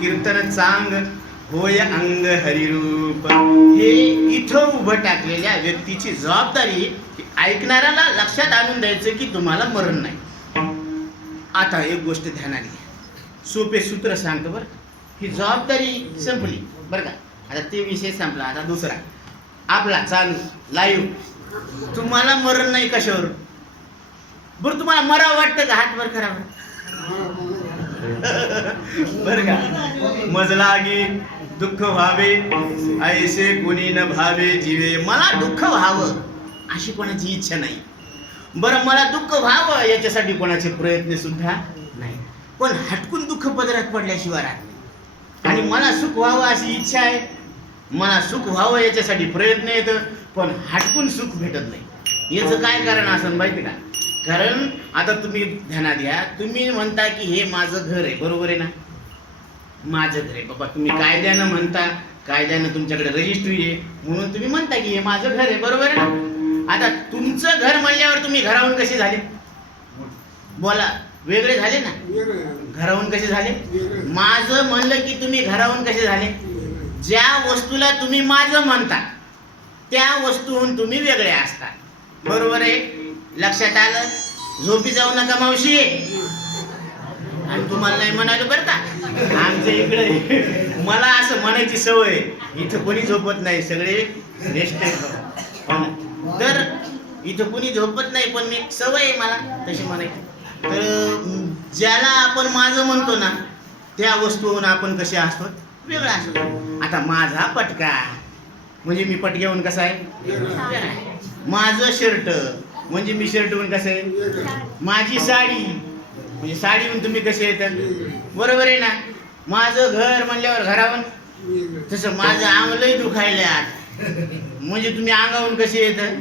कीर्तन चांग होय अंग हरिरूप. हे इथं उभं टाकलेल्या व्यक्तीची जबाबदारी ऐकणाऱ्याला लक्षात आणून द्यायचं की तुम्हाला मरण नाही. आता एक गोष्ट ध्यानात घ्या, सोपे सूत्र सांगतो बरं. ही जबाबदारी संपली बरं का. आता ते विषय संपला. आता दुसरा आपला चालू लाईव्ह. तुम्हाला मरण नाही कशावर बरं? तुम्हाला मरावं वाटतं का? हात वर करा बर का. मजलागी दुःख व्हावे ऐसे कोणी न भावे जीवे. मला दुःख व्हावं अशी कोणाची इच्छा नाही. बरं, मला दुःख व्हावं याच्यासाठी कोणाचे प्रयत्न सुद्धा नाही. पण हटकून दुःख पदरात पडल्याशिवाय राहत नाही. आणि मला सुख व्हावं अशी इच्छा आहे, मला सुख व्हावं याच्यासाठी प्रयत्न येतं, पण हटकून सुख भेटत नाही. याचं काय कारण असं माहिती का? कारण आता तुम्ही ध्यानात घ्या, तुम्ही म्हणता की हे माझं घर आहे, बरोबर आहे ना? माझं घर आहे बाबा. तुम्ही कायद्यानं म्हणता, कायद्यानं तुमच्याकडे रजिस्ट्री आहे म्हणून तुम्ही म्हणता की हे माझं घर आहे, बरोबर आहे ना? आता तुमचं घर म्हणल्यावर तुम्ही घराहून कसे झाले? बोला, वेगळे झाले ना? घराहून कसे झाले? माझं म्हणलं की तुम्ही घराहून कसे झाले? ज्या वस्तूला तुम्ही माझं म्हणता त्या वस्तूहून तुम्ही वेगळे असता, बरोबर आहे? लक्षात आलं? झोपी जाऊ नका मावशी. आणि तुम्हाला नाही म्हणालो बरं का. आमच्या इकडे मला असं म्हणायची सवय, इथं कोणी झोपत नाही, सगळे रेस्ट आहे. तर इथं कोणी झोपत नाही, पण मी सवय आहे मला तशी म्हणायची. तर ज्याला आपण माझं म्हणतो ना त्या वस्तूहून आपण कसे असतो? वेगळा असतो. आता माझा पटका म्हणजे मी पटक्याहून कसा आहे? माझं शर्ट म्हणजे मी शर्टहून कसं आहे? माझी साडी म्हणजे साडीहून तुम्ही कसे येतात, बरोबर आहे ना? माझं घर म्हणल्यावर घराहून, तसं माझं अंग लय दुखायला म्हणजे तुम्ही अंगाहून कसे येतात?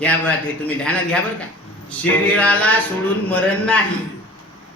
त्या बात हे तुम्ही ध्यानात घ्या बरं का. शरीराला सोडून मरण नाही.